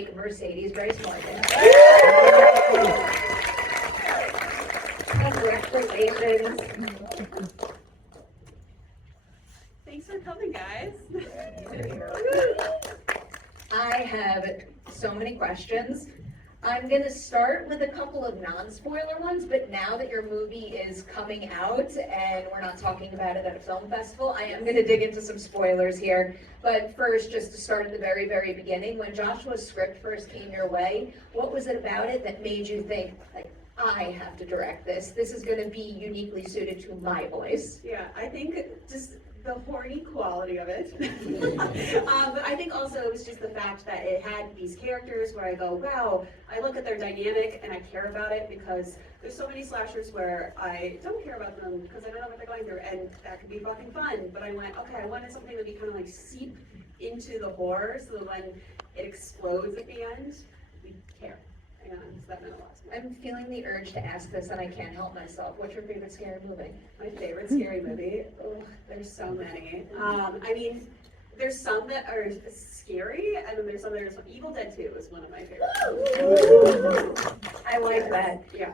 make Mercedes Bryce Morgan. Congratulations. Thanks for coming, guys. I have so many questions. I'm going to start with a couple of non-spoiler ones, but now that your movie is coming out and we're not talking about it at a film festival, I am going to dig into some spoilers here. But first, just to start at the very, very beginning, when Joshua's script first came your way, what was it about it that made you think, like, I have to direct this? This is going to be uniquely suited to my voice. Yeah, I think just the horny quality of it. But I think also it was just the fact that it had these characters where I go, wow, I look at their dynamic and I care about it, because there's so many slashers where I don't care about them because I don't know what they're going through, and that could be fucking fun. But I went, okay, I wanted something that would be kind of like seep into the horror, so that when it explodes at the end, we care. And so that meant a lot to me. I'm feeling the urge to ask this and I can't help myself. What's your favorite scary movie? My favorite scary movie? Oh, there's so many. I mean, there's some that are scary, and then there's some that are Evil Dead 2 is one of my favorites. I like that. Yeah.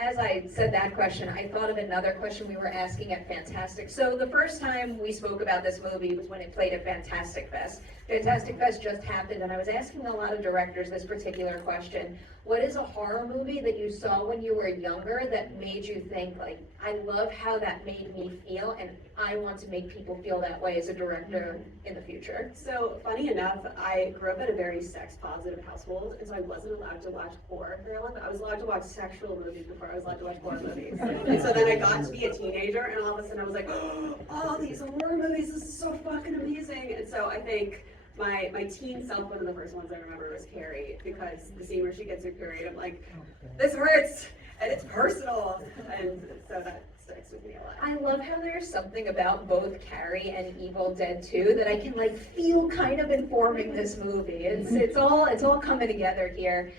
As I said that question, I thought of another question we were asking at Fantastic. So the first time we spoke about this movie was when it played at Fantastic Fest. Fantastic Fest just happened, and I was asking a lot of directors this particular question. What is a horror movie that you saw when you were younger that made you think, like, I love how that made me feel, and I want to make people feel that way as a director in the future? So, funny enough, I grew up in a very sex-positive household, and so I wasn't allowed to watch horror very long. I was allowed to watch sexual movies before I was allowed to watch horror movies. And so then I got to be a teenager, and all of a sudden I was like, oh, these horror movies, this is so fucking amazing. And so I think my teen self, one of the first ones I remember was Carrie, because the scene where she gets her period, I'm like, this hurts, and it's personal, and so that sticks with me a lot. I love how there's something about both Carrie and Evil Dead 2 that I can like feel kind of informing this movie. It's all coming together here.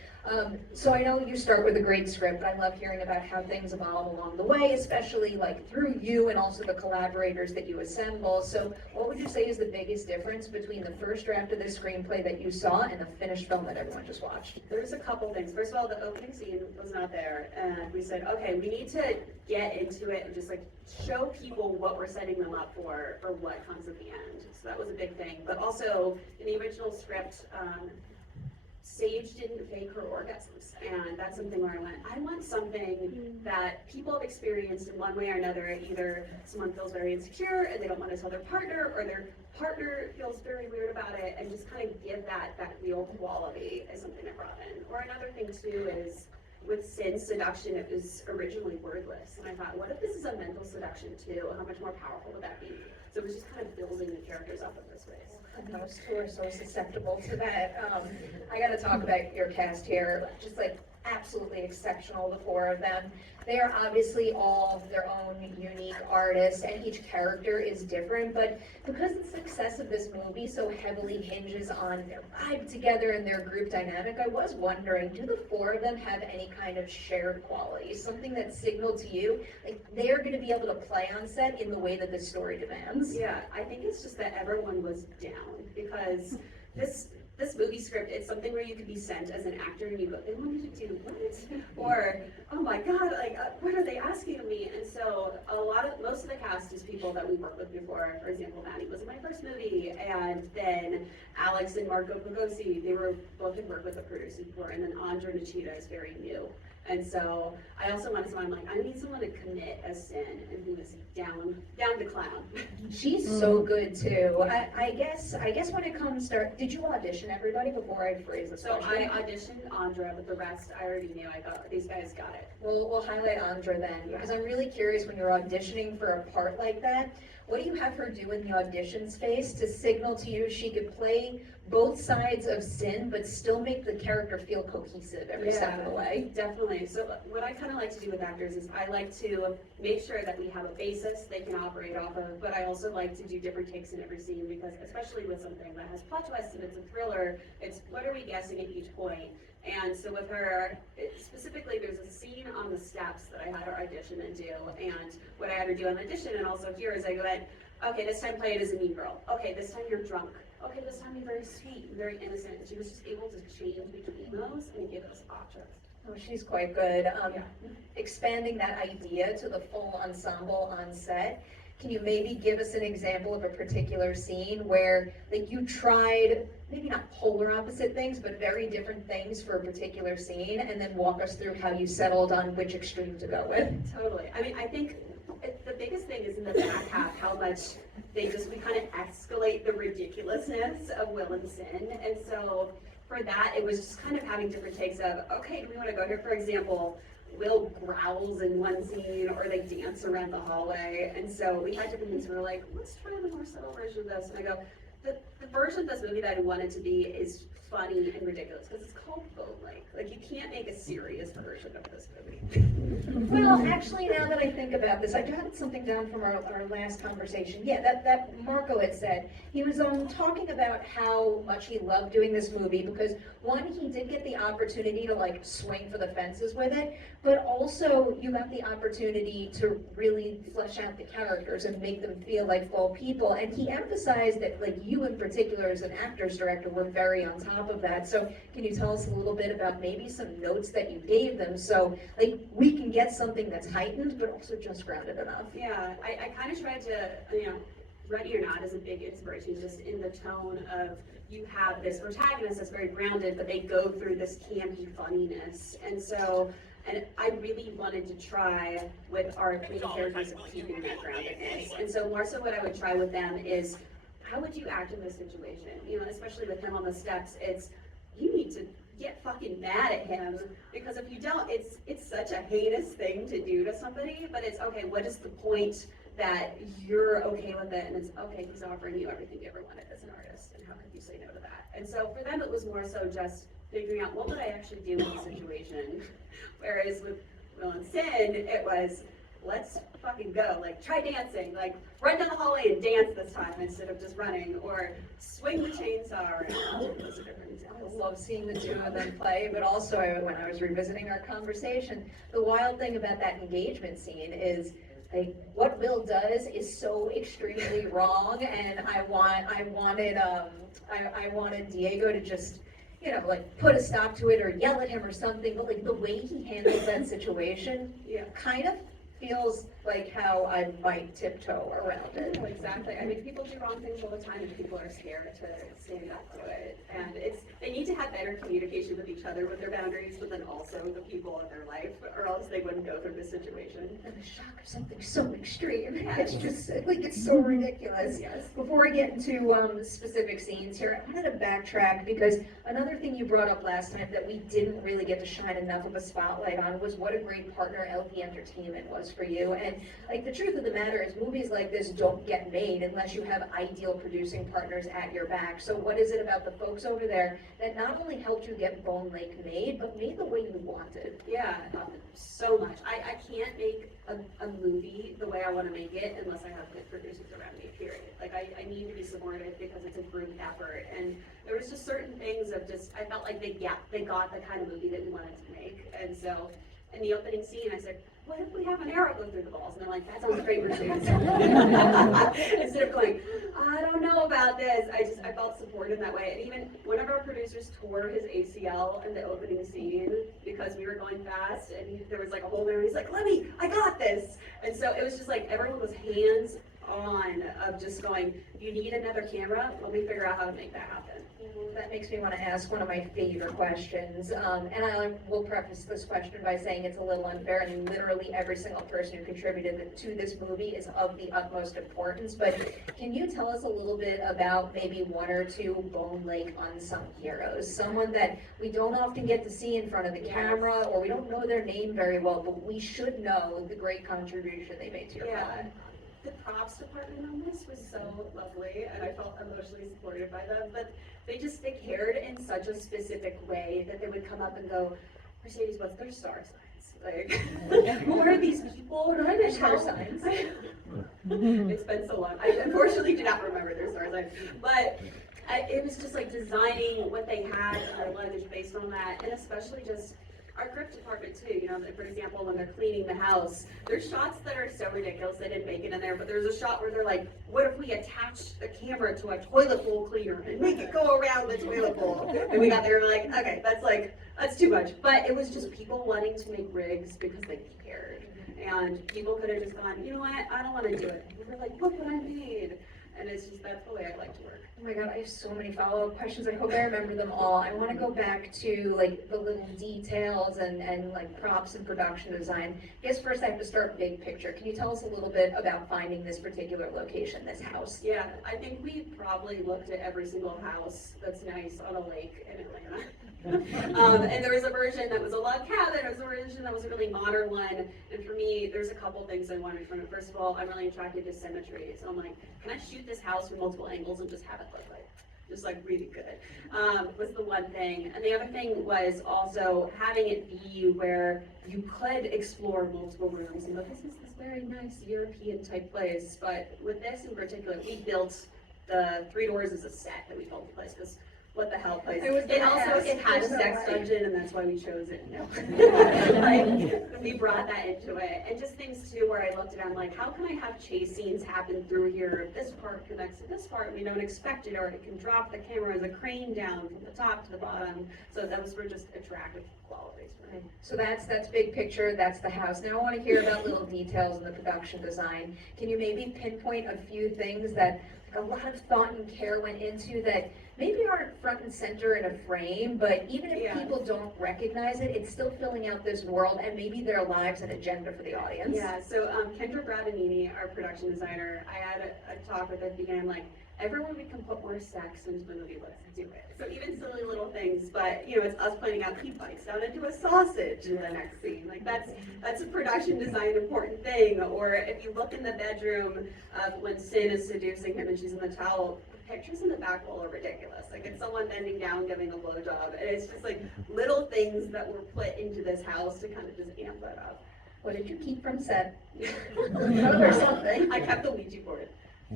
So I know you start with a great script. I love hearing about how things evolve along the way, especially like through you and also the collaborators that you assemble. So what would you say is the biggest difference between the first draft of the screenplay that you saw and the finished film that everyone just watched? There's a couple things. First of all, the opening scene was not there, and we said, okay, we need to get into it and just like show people what we're setting them up for what comes at the end. So that was a big thing. But also in the original script, Sage didn't fake her orgasms, and that's something where I went, I want something that people have experienced in one way or another. Either someone feels very insecure and they don't want to tell their partner, or their partner feels very weird about it, and just kind of give that real quality is something I brought in. Or another thing too is with Sin's seduction, it was originally wordless, and I thought, what if this is a mental seduction too? How much more powerful would that be? So it was just kind of building the characters up in those ways. And those two are so susceptible to that. I gotta talk about your cast here, just like absolutely exceptional, the four of them. They are obviously all their own unique artists, and each character is different, but because the success of this movie so heavily hinges on their vibe together and their group dynamic, I was wondering, do the four of them have any kind of shared qualities, something that signaled to you, like they're gonna be able to play on set in the way that the story demands? Yeah, I think it's just that everyone was down, because this movie script, it's something where you could be sent as an actor and you go, they want me to do what? Or, oh my God, like, what are they asking of me? And so most of the cast is people that we've worked with before. For example, Maddie was in my first movie, and then Alex and Marco Pigossi, they were both had worked with the producers before, and then Andra and Nechita is very new. And so I also wanted someone, like, I need someone to commit as Sin and who is down to clown. She's so good too. I guess when it comes to, did you audition everybody before I phrase this So question? I auditioned Andra, but the rest I already knew. I got, these guys got it. We'll highlight Andra then, because I'm really curious when you're auditioning for a part like that, what do you have her do in the audition space to signal to you she could play both sides of Sin, but still make the character feel cohesive every step of the way? Definitely. So what I kind of like to do with actors is I like to make sure that we have a basis they can operate off of, but I also like to do different takes in every scene, because especially with something that has plot twists and it's a thriller, it's what are we guessing at each point? And so with her, specifically, there's a scene on the steps that I had her audition and do, and what I had her do on audition and also here is I went, okay, this time play it as a mean girl. Okay, this time you're drunk. okay, this time be very sweet, and very innocent. And she was just able to change between those and give us options. Oh, she's quite good. Yeah. Expanding that idea to the full ensemble on set, can you maybe give us an example of a particular scene where like you tried, maybe not polar opposite things, but very different things for a particular scene, and then walk us through how you settled on which extreme to go with? Totally. I mean, I think the biggest thing is in the back half how much we kind of escalate the ridiculousness of Will and Sin. And so for that, it was just kind of having different takes of, okay, do we want to go here? For example, Will growls in one scene, or they dance around the hallway. And so we had different things. We were like, let's try the more subtle version of this. And I go, the version of this movie that I wanted to be is funny and ridiculous because it's called Bone-like. Like, you can't make a serious version of this movie. Well, actually, now that I think about this, I jotted something down from our last conversation. Yeah, that Marco had said. He was talking about how much he loved doing this movie because, one, he did get the opportunity to like swing for the fences with it, but also you got the opportunity to really flesh out the characters and make them feel like full people. And he emphasized that like you in particular as an actor's director were very on top of that. So can you tell us a little bit about maybe some notes that you gave them so like we can get something that's heightened but also just grounded enough? Yeah, I kind of tried to, Ready or Not is a big inspiration just in the tone of you have this protagonist that's very grounded, but they go through this campy funniness. And I really wanted to try with our main characters of keeping that groundedness. And so more so what I would try with them is, how would you act in this situation? Especially with him on the steps, it's, you need to get fucking mad at him, because if you don't, it's such a heinous thing to do to somebody, but it's, okay, what is the point that you're okay with it, and it's, okay, he's offering you everything you ever wanted as an artist, and how could you say no to that? And so for them, it was more so just figuring out, what would I actually do in the situation? Whereas with Will and Sin, it was, let's fucking go, like, try dancing, like, run down the hallway and dance this time instead of just running, or swing the chainsaw around. Those are different examples. I love seeing the two of them play, but also when I was revisiting our conversation, the wild thing about that engagement scene is like what Will does is so extremely wrong, and I wanted Diego to just, like put a stop to it or yell at him or something, but like the way he handles that situation, kind of feels like how I might tiptoe around it. No, exactly. I mean, people do wrong things all the time, and people are scared to stand up to it. And they need to have better communication with each other with their boundaries, but then also the people in their life, or else they wouldn't go through this situation. And the shock of something so extreme. It's just like it's so ridiculous. Yes. Before I get into specific scenes here, I wanted to backtrack because another thing you brought up last time that we didn't really get to shine enough of a spotlight on was what a great partner LP Entertainment was for you. And like the truth of the matter is movies like this don't get made unless you have ideal producing partners at your back. So what is it about the folks over there that not only helped you get Bone Lake made, but made the way you wanted? Yeah, so much. I can't make a movie the way I want to make it unless I have good producers around me, period. Like I need to be supportive because it's a group effort. And there was just certain things of just, I felt like they got the kind of movie that we wanted to make. And so in the opening scene, I said, what if we have an arrow go through the balls? And they're like, that sounds great, Mercedes. Instead of going, I don't know about this. I felt supported in that way. And even one of our producers tore his ACL in the opening scene because we were going fast, and there was like a hole there, and he's like, I got this. And so it was just like, everyone was hands on of just going, you need another camera, let me figure out how to make that happen. That makes me want to ask one of my favorite questions, and I will preface this question by saying it's a little unfair, and literally every single person who contributed to this movie is of the utmost importance, but can you tell us a little bit about maybe one or two Bone Lake unsung heroes, someone that we don't often get to see in front of the camera, or we don't know their name very well, but we should know the great contribution they made to your film? The props department on this was so lovely, and I felt emotionally supported by them, but they cared in such a specific way that they would come up and go, Mercedes, what's their star signs? Like, who are these people? What are their star signs? It's been so long. I unfortunately do not remember their star signs, but it was just like designing what they had and their luggage based on that, and especially just, our grip department too, you know, for example, when they're cleaning the house, there's shots that are so ridiculous, they didn't make it in there, but there's a shot where they're like, what if we attach the camera to a toilet bowl cleaner and make it go around the toilet bowl? And we got there and we're like, okay, that's too much. But it was just people wanting to make rigs because they cared. And people could have just gone, you know what, I don't want to do it. And we were like, look what I made. And it's just, that's the way I like to work. Oh my God, I have so many follow-up questions. I hope I remember them all. I want to go back to like the little details and like props and production design. I guess first I have to start big picture. Can you tell us a little bit about finding this particular location, this house? Yeah, I think we probably looked at every single house that's nice on a lake in Atlanta. And there was a version that was a log cabin, there was a version that was a really modern one, and for me, there's a couple things I wanted from it. First of all, I'm really attracted to symmetry, so I'm like, can I shoot this house from multiple angles and just have it look like, just like really good, was the one thing. And the other thing was also having it be where you could explore multiple rooms and go, this is this very nice European type place, but with this in particular, we built the 3 doors as a set that we built the place, because what the hell place. It had a sex dungeon, and that's why we chose it. No. Like, we brought that into it. And just things too where I looked at it, I'm like, how can I have chase scenes happen through here? This part connects to this part, we don't expect it, or it can drop the camera as a crane down from the top to the bottom. So those were just attractive qualities for me. So that's big picture, that's the house. Now I want to hear about little details in the production design. Can you maybe pinpoint a few things that like, a lot of thought and care went into that maybe aren't front and center in a frame, but even if people don't recognize it, it's still filling out this world and maybe their lives and agenda for the audience? Yeah, so Kendra Bradanini, our production designer, I had a talk with her at the beginning, like, everywhere we can put more sex into the movie, let's do it. So even silly little things, but you know, it's us pointing out he bites down into a sausage in the next scene. Like that's a production design important thing. Or if you look in the bedroom when Sin is seducing him and she's in the towel, the pictures in the back wall are ridiculous. Like it's someone bending down giving a blowjob. And it's just like little things that were put into this house to kind of just amp that up. What did you keep from set? Or something? I kept the Ouija board.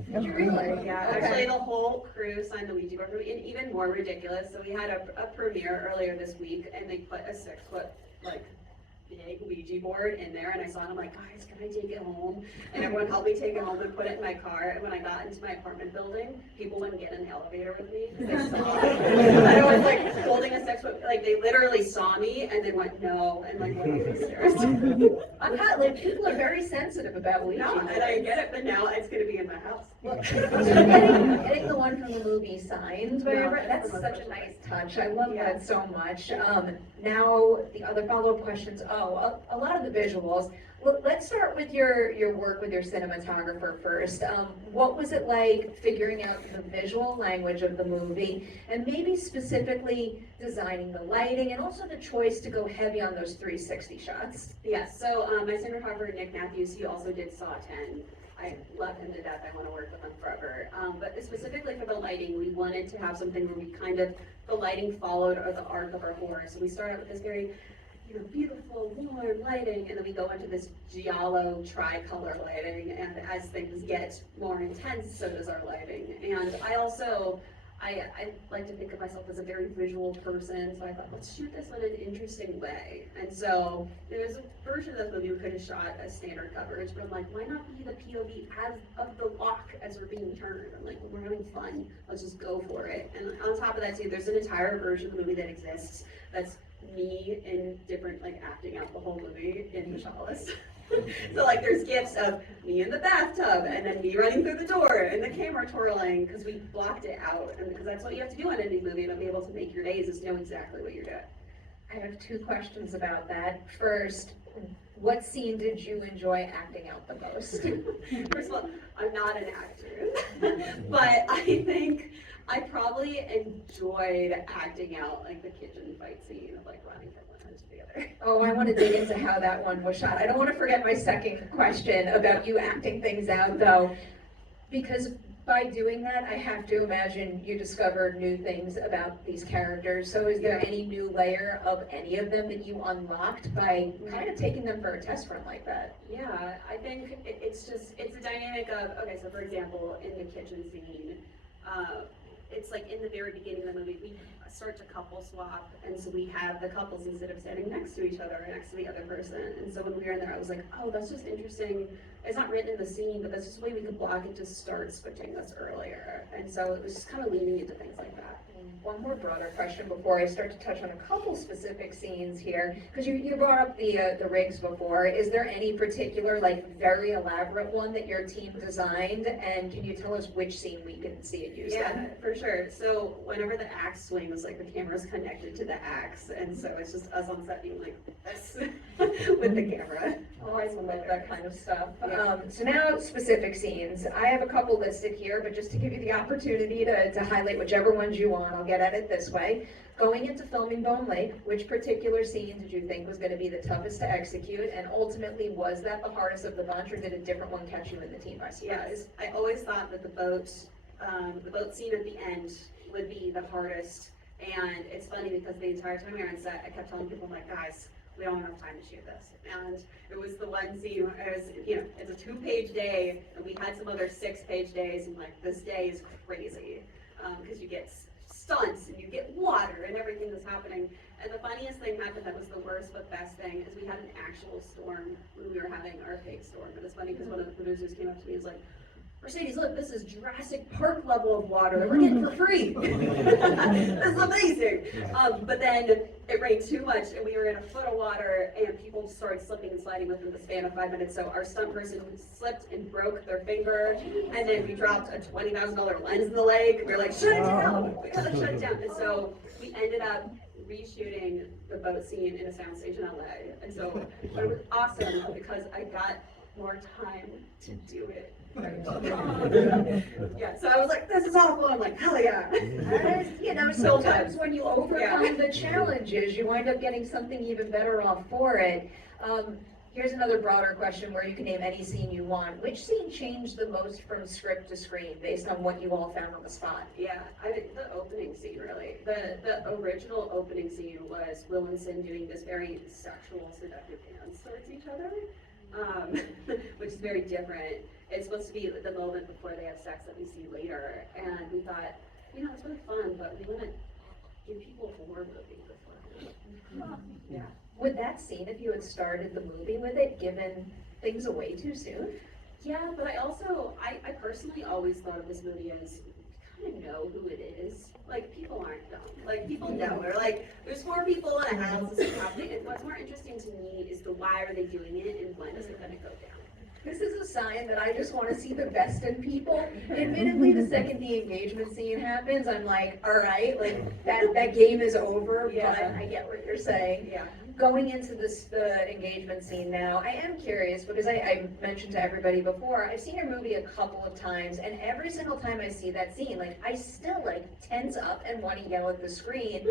Did you really? Yeah, Okay. actually the whole crew signed the Ouija board for me, and even more ridiculous, so we had a premiere earlier this week, and they put a 6-foot, like, big Ouija board in there, and I saw it, I'm like, guys, can I take it home? And everyone helped me take it home and put it in my car, and when I got into my apartment building, people wouldn't get in the elevator with me, because they saw it. And I was like holding a 6-foot, like, they literally saw me, and then went, no, and like, went up the stairs. I'm not, like, people are very sensitive about Ouija. No, and I get it, but now it's gonna be in my house. Well, so getting the one from the movie signed, wherever, Yeah, that's that's such a special. nice touch. I love Yeah. that so much. Now, the other follow-up questions, a lot of the visuals. Let's start with your work with your cinematographer first. What was it like figuring out the visual language of the movie, and maybe specifically designing the lighting, and also the choice to go heavy on those 360 shots? Yes, so my cinematographer, Nick Matthews, he also did Saw 10. I love him to death, I want to work with him forever. But specifically for the lighting, we wanted to have something where we kind of, the lighting followed the arc of our horror. So we started with this very, you know, beautiful, warm lighting, and then we go into this giallo tricolor lighting, and as things get more intense, so does our lighting. And I also, I like to think of myself as a very visual person, so I thought, let's shoot this in an interesting way. And so there was a version of the movie we could have shot as standard coverage, but I'm like, why not be the POV as of the lock as we're being turned? I'm like, when we're having fun, let's just go for it. And on top of that too, there's an entire version of the movie that exists that's me in different, like, acting out the whole movie in the shot list. So like there's gifs of me in the bathtub, and then me running through the door, and the camera twirling, because we blocked it out, and because that's what you have to do in any movie to be able to make your days, is know exactly what you're doing. I have 2 questions about that. First, what scene did you enjoy acting out the most? First of all, I'm not an actor, but I think I probably enjoyed acting out like the kitchen fight scene of like running from one end to the other. Oh, I want to dig into how that one was shot. I don't want to forget my second question about you acting things out, though, because by doing that, I have to imagine you discovered new things about these characters. So is there any new layer of any of them that you unlocked by kind of taking them for a test run like that? Yeah, I think it's a dynamic of, okay, so for example, in the kitchen scene, it's like in the very beginning of the movie, we start to couple swap, and so we have the couples instead of standing next to each other or next to the other person. And so when we were in there, I was like, oh, that's just interesting. It's not written in the scene, but that's just a way we could block it to start switching this earlier. And so it was just kind of leaning into things like that. One more broader question before I start to touch on a couple specific scenes here, because you brought up the rigs before. Is there any particular, like, very elaborate one that your team designed, and can you tell us which scene we can see it used Yeah, in? for sure. So whenever the axe swings, like the camera's connected to the axe, and so it's just us on set being like this with the camera. Oh, I love that kind of stuff. Yeah. So now specific scenes. I have a couple listed here, but just to give you the opportunity to highlight whichever ones you want, I'll get at it this way. Going into filming Bone Lake, which particular scene did you think was going to be the toughest to execute? And ultimately, was that the hardest of the bunch, or did a different one catch you in the team by surprise? Yes, I always thought that the boat scene at the end would be the hardest. And it's funny because the entire time we were on set, I kept telling people, I'm like, guys, we don't have enough time to shoot this. And it was the one scene where it was, you know, it's a 2-page day, and we had some other 6-page days, and like, this day is crazy. Because you get stunts, and you get water, and everything that's happening. And the funniest thing happened that was the worst but best thing, is we had an actual storm when we were having our fake storm. And it's funny because one of the producers came up to me and was like, Mercedes, look, this is Jurassic Park level of water that we're getting for free. This is amazing. But then it rained too much, and we were in a foot of water, and people started slipping and sliding within the span of 5 minutes. So our stunt person slipped and broke their finger, and then we dropped a $20,000 lens in the lake. We were like, shut it down. We gotta shut it down. And so we ended up reshooting the boat scene in a soundstage in LA. And so, but it was awesome because I got more time to do it. Yeah, so I was like, this is awful. I'm like, hell yeah. You know, sometimes when you overcome the challenges, you wind up getting something even better off for it. Here's another broader question where you can name any scene you want. Which scene changed the most from script to screen based on what you all found on the spot? Yeah, I think the opening scene really. The original opening scene was Will and Sin doing this very sexual, seductive dance towards each other, which is very different. It's supposed to be the moment before they have sex that we see later, and we thought, you know, it's really fun, but we want to give people a horror movie before. Yeah. Would that scene, if you had started the movie with it, given things away too soon? Yeah, but I personally always thought of this movie as, we kind of know who it is. Like, people aren't dumb. Like, people know. They're like, there's 4 people in a house, this is happening. And what's more interesting to me is the why are they doing it and when is it going to go down. This is a sign that I just want to see the best in people. Admittedly, the second the engagement scene happens, I'm like, all right, like that game is over, Yeah. but I get what you're saying. Yeah. Going into the engagement scene now, I am curious because I mentioned to everybody before, I've seen your movie a couple of times, and every single time I see that scene, like I still like tense up and want to yell at the screen.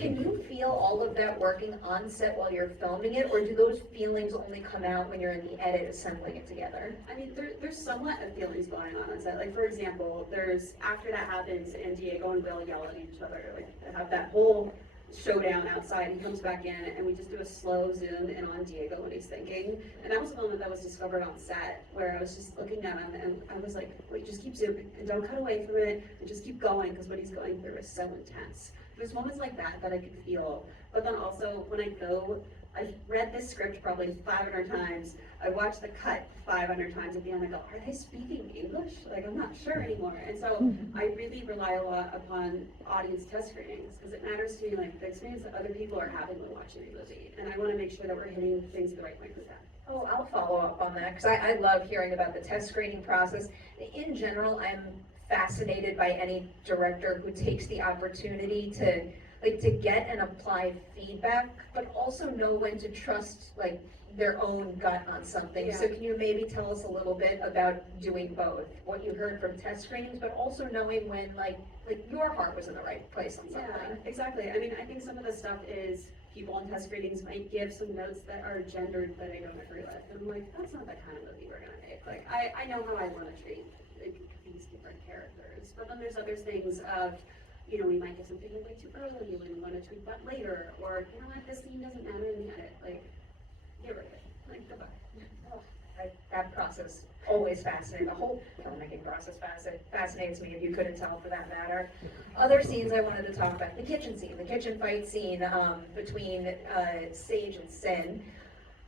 Can you feel all of that working on set while you're filming it, or do those feelings only come out when you're in the edit assembling it together? I mean, there's somewhat of feelings going on set. Like, for example, there's, after that happens, and Diego and Will yell at each other, like, they have that whole showdown outside. He comes back in, and we just do a slow zoom in on Diego when he's thinking. And that was a moment that was discovered on set, where I was just looking at him, and I was like, wait, just keep zooming, and don't cut away from it, and just keep going, because what he's going through is so intense. There's moments like that that I could feel, but then also, when I've read this script probably 500 times. I watched the cut 500 times at the end. I go, are they speaking English? Like, I'm not sure anymore. And so I really rely a lot upon audience test screenings because it matters to me, like the experience that other people are having when watching a movie. And I want to make sure that we're hitting things the right way with that. Oh, I'll follow up on that because I love hearing about the test screening process. In general, I'm fascinated by any director who takes the opportunity to get and apply feedback, but also know when to trust their own gut on something. Yeah. So can you maybe tell us a little bit about doing both? What you heard from test screenings, but also knowing when your heart was in the right place on something. Yeah, exactly. I mean, I think some of the stuff is people on test screenings might give some notes that are gendered that I don't agree with. And I'm like, that's not the kind of movie we're gonna make. Like, I know how I want to treat these different characters. But then there's other things of, you know, we might get something way too early and we want to tweak that later, or you know what, this scene doesn't matter in the edit. Like, get rid of it. Like, goodbye. That process always fascinating. The whole filmmaking process fascinates me, if you couldn't tell for that matter. Other scenes I wanted to talk about, the kitchen scene, the kitchen fight scene between Sage and Sin.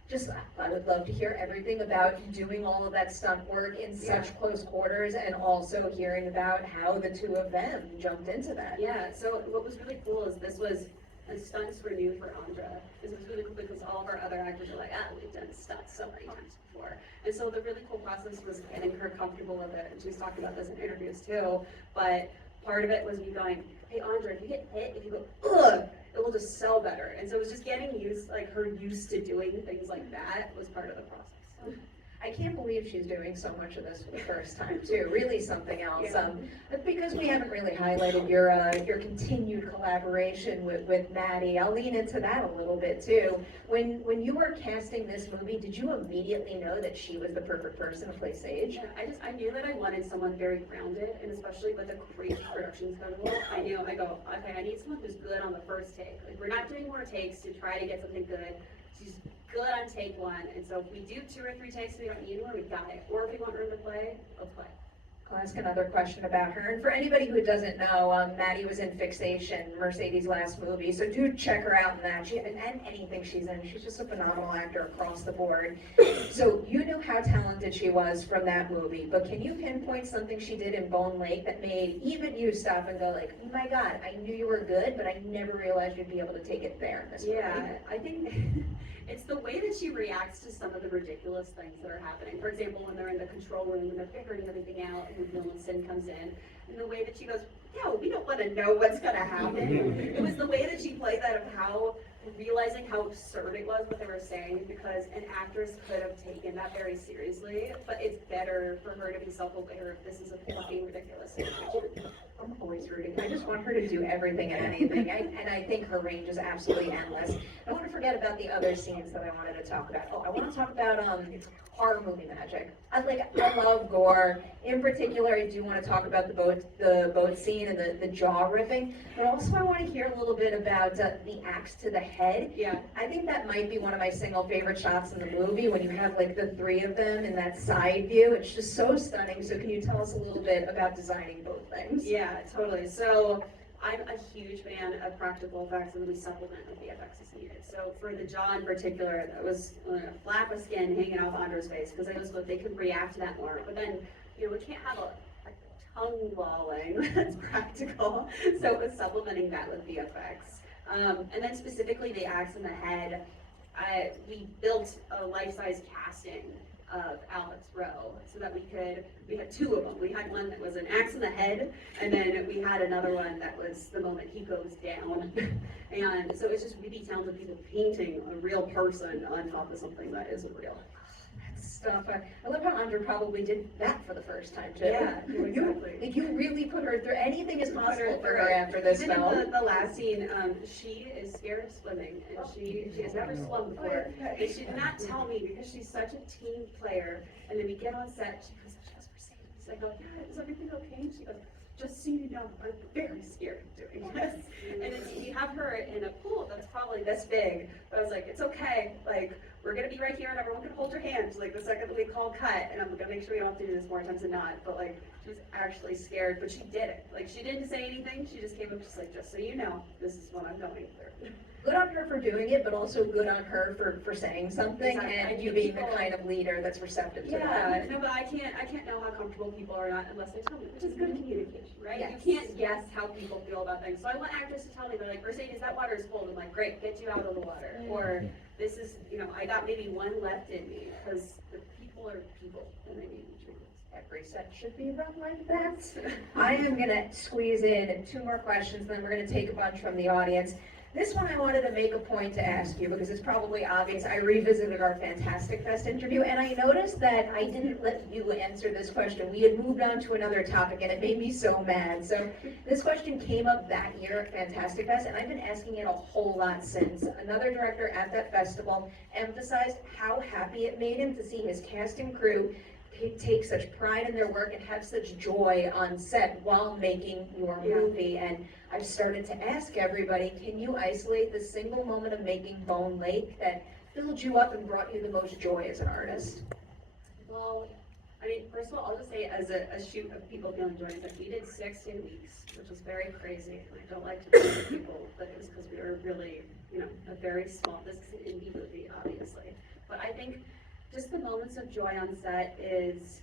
Just, I would love to hear everything about doing all of that stunt work in such close quarters, and also hearing about how the two of them jumped into that. Yeah, so what was really cool is the stunts were new for Andra. This was really cool because all of our other actors were like, we've done stunts so many times before. And so the really cool process was getting her comfortable with it, and she was talking about this in interviews too, but part of it was me going, hey Andra, if you get hit, if you go, ugh, it will just sell better. And so it was just getting her used to doing things like that was part of the process. I can't believe she's doing so much of this for the first time too. Really something else. Yeah. But because we haven't really highlighted your continued collaboration with Maddie, I'll lean into that a little bit too. When you were casting this movie, did you immediately know that she was the perfect person to play Sage? Yeah, I knew that I wanted someone very grounded, and especially with a crazy production schedule, I go, okay, I need someone who's good on the first take. Like, we're not doing more takes to try to get something good. She's good on take one, and so if we do 2 or 3 takes, we don't need more, we got it. Or if we want her to play, let's play. I'll ask another question about her. And for anybody who doesn't know, Maddie was in Fixation, Mercedes' last movie, so do check her out in that. And anything she's in, she's just a phenomenal actor across the board. So you knew how talented she was from that movie, but can you pinpoint something she did in Bone Lake that made even you stop and go like, oh my God, I knew you were good, but I never realized you'd be able to take it there in this movie? Yeah, I think it's the way that she reacts to some of the ridiculous things that are happening. For example, when they're in the control room and they're figuring everything out, and when Sin comes in, and the way that she goes, no, we don't want to know what's going to happen. It was the way that she played that, of how, realizing how absurd it was what they were saying, because an actress could have taken that very seriously, but it's better for her to be self-aware if this is a fucking ridiculous situation. I'm always rooting. I just want her to do everything and anything, and I think her range is absolutely endless. I want to forget about the other scenes that I wanted to talk about. Oh, I want to talk about horror movie magic. I love gore. In particular, I do want to talk about the boat scene and the jaw ripping, but also I want to hear a little bit about the axe to the head. Yeah. I think that might be one of my single favorite shots in the movie, when you have like the 3 of them in that side view. It's just so stunning. So can you tell us a little bit about designing both things? Yeah, totally. So I'm a huge fan of practical effects, and we supplement with VFX as needed. So for the jaw in particular, that was a flap of skin hanging off Andra's face, because I was thought they could react to that more. But then, we can't have a tongue lolling that's practical. So it was supplementing that with VFX. And then specifically the axe in the head, we built a life-size casting of Alex Rowe, so that we had 2 of them. We had one that was an axe in the head, and then we had another one that was the moment he goes down. And so it's just really talented people painting a real person on top of something that isn't real. Stuff. I love how Andra probably did that for the first time too. Yeah, exactly. You really put her through. Anything is possible for her after this Even film. in the last scene, she is scared of swimming, and she has never swum before. And she did not tell me, because she's such a team player. And then we get on set, she goes, Mercedes. I go, yeah, is everything okay? And she goes, just so you know, I'm very scared of doing this. And we have her in a pool that's probably this big. But I was like, it's okay. Like, we're gonna be right here, and everyone can hold your hand. Like, the second that we call cut, and I'm gonna make sure we don't have to do this more times than not. But like, she was actually scared, but she did it. Like, she didn't say anything. She just came up just like, just so you know, this is what I'm going through. Good on her for doing it, but also good on her for saying something, Exactly. and you being the kind of leader that's receptive to that. No, but I can't know how comfortable people are not unless they tell me, which is good communication, right? Yes. You can't guess how people feel about things. So I want actors to tell me, they're like, Mercedes, that water is cold. I'm like, great, get you out of the water. Or this is, I got maybe one left in me, because the people are people, and they need to be treated. Every set should be run like that. I am gonna squeeze in 2 more questions, then we're gonna take a bunch from the audience. This one I wanted to make a point to ask you, because it's probably obvious. I revisited our Fantastic Fest interview, and I noticed that I didn't let you answer this question. We had moved on to another topic, and it made me so mad. So this question came up that year at Fantastic Fest, and I've been asking it a whole lot since. Another director at that festival emphasized how happy it made him to see his cast and crew take such pride in their work and have such joy on set while making your movie. And I've started to ask everybody, can you isolate the single moment of making Bone Lake that filled you up and brought you the most joy as an artist? Well, I mean, first of all, I'll just say as a shoot of people feeling joy, is that we did 6 weeks, which was very crazy. And I don't like to tell people, but it was because we were really, a very small, this is an indie movie, obviously. But I think just the moments of joy on set is,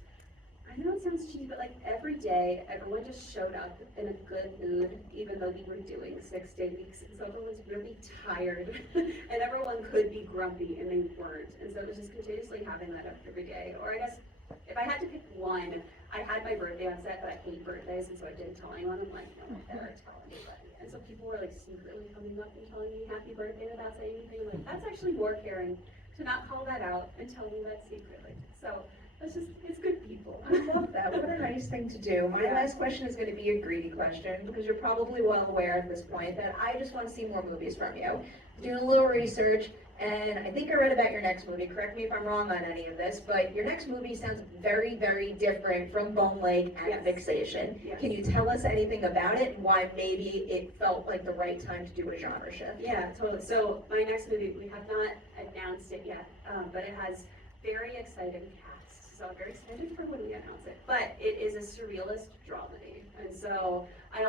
I know it sounds cheesy, but like every day, everyone just showed up in a good mood, even though we were doing 6-day weeks. And so everyone was really tired, and everyone could be grumpy, and they weren't. And so it was just continuously having that up every day. Or I guess, if I had to pick one, I had my birthday on set, but I hate birthdays, and so I didn't tell anyone. I'm like, no, never tell anybody. And so people were like secretly coming up and telling me happy birthday without saying anything. Like, that's actually more caring to not call that out and tell me that secretly. So it's good people. I love that. What a nice thing to do. My last question is going to be a greedy question, because you're probably well aware at this point that I just want to see more movies from you. Doing a little research, and I think I read about your next movie. Correct me if I'm wrong on any of this, but your next movie sounds very, very different from Bone Lake and Fixation. Yes. Can you tell us anything about it and why maybe it felt like the right time to do a genre shift? Yeah, totally. So my next movie, we have not announced it yet, but it has very exciting cast. So I'm very excited for when we announce it. But it is a surrealist dramedy. And so I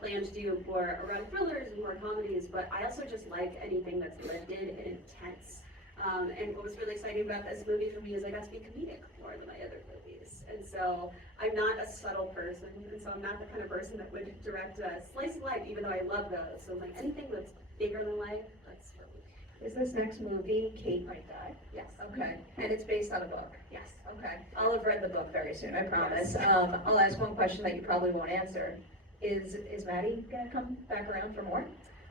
plan to do more erotic thrillers and more comedies, but I also just like anything that's lifted and intense. And what was really exciting about this movie for me is I got to be comedic more than my other movies. And so I'm not a subtle person, and so I'm not the kind of person that would direct a slice of life, even though I love those. So like anything that's bigger than life, that's for me. Is this next movie Kate Might Die? Yes. Okay. And it's based on a book? Yes. Okay. I'll have read the book very soon, I promise. I'll ask one question that you probably won't answer. Is Maddie gonna come back around for more?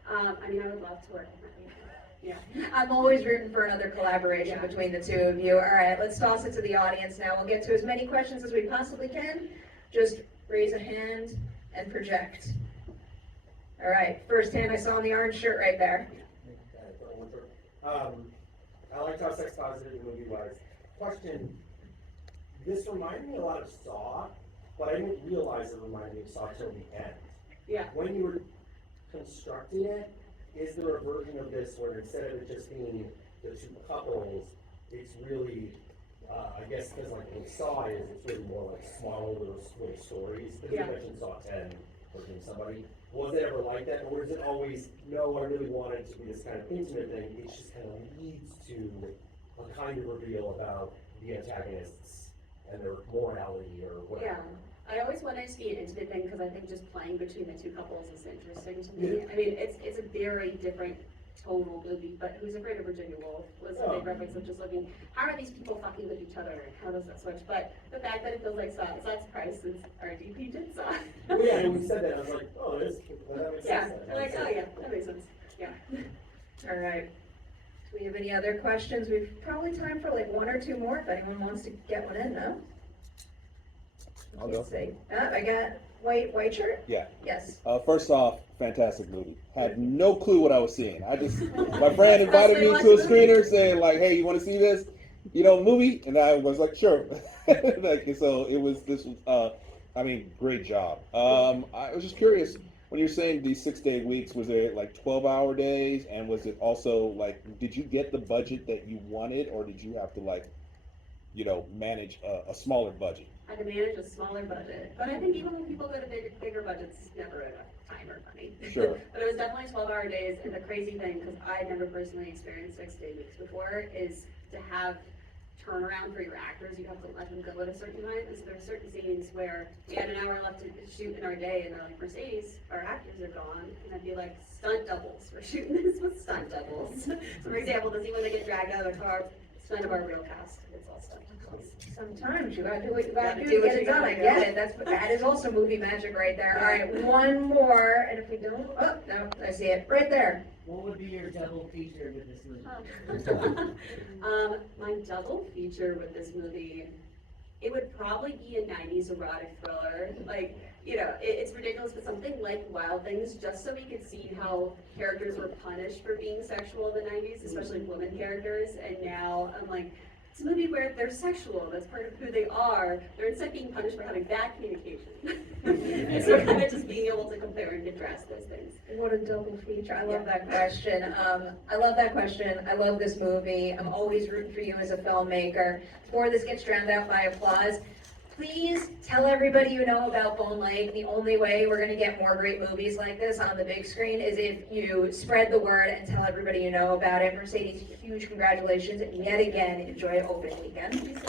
I mean, I would love to work with Maddie. Yeah. I'm always rooting for another collaboration between the two of you. All right, let's toss it to the audience now. We'll get to as many questions as we possibly can. Just raise a hand and project. All right, first hand I saw in the orange shirt right there. I liked how sex positive the movie was. Question, this reminded me a lot of Saw, but I didn't realize it reminded me of Saw till the end. Yeah. When you were constructing it, is there a version of this where instead of it just being the two couples, it's really, I guess because like what Saw is, it's really more like smaller little stories. Because you mentioned Saw 10, working with somebody. Was it ever like that, or is it always, no, I really want it to be this kind of intimate thing, it just kind of leads to a kind of reveal about the antagonists and their morality or whatever? Yeah, I always wanted it to be an intimate thing because I think just playing between the two couples is interesting to me. I mean, it's a very different total movie, but Who's Afraid of Virginia Woolf was a big reference of just looking, how are these people fucking with each other, and how does that switch? But the fact that it feels like Saw, it's not surprised since our DP did Saw. Well, yeah, when you said that, I was like, oh, that makes sense. Yeah, like, oh yeah, that makes sense, yeah. All right. Do we have any other questions? We've probably time for like one or two more if anyone wants to get one in, no? I'll go. Let's see. I got white shirt? Yeah. Yes. First off, fantastic movie. Had no clue what I was seeing. My friend invited me to a screener saying like, hey, you want to see this, movie? And I was like, sure. Great job. I was just curious, when you're saying these 6-day weeks, was it like 12-hour days? And was it also like, did you get the budget that you wanted, or did you have to manage a smaller budget? I had to manage a smaller budget, but I think even when people go to bigger budgets, it's never enough time or money. Sure. But it was definitely 12-hour days, and the crazy thing, because I never personally experienced 6-day weeks before, is to have turnaround for your actors. You have to let them go at a certain time, and so there are certain scenes where we had an hour left to shoot in our day, and they're like, Mercedes, our actors are gone, and I'd be like, stunt doubles. We're shooting this with stunt doubles. So for example, the scene when they get dragged out of the car, it's none of our real cast. It's all stunt doubles. Sometimes you gotta do what you gotta do to get it done. I get it. That is also movie magic right there. All right, one more, and if we don't, oh, no, I see it right there. What would be your double feature with this movie? My double feature with this movie, it would probably be a 90s erotic thriller. Like, it's ridiculous, but something like Wild Things, just so we could see how characters were punished for being sexual in the 90s, especially women characters, and now I'm like, it's a movie where they're sexual, that's part of who they are. They're instead being punished for having bad communication. And so kind of just being able to compare and contrast those things. What a double feature. I love that question. I love that question. I love this movie. I'm always rooting for you as a filmmaker. Before this gets drowned out by applause, Please tell everybody you know about Bone Lake. The only way we're gonna get more great movies like this on the big screen is if you spread the word and tell everybody you know about it. Mercedes, huge congratulations yet again. Enjoy open weekend.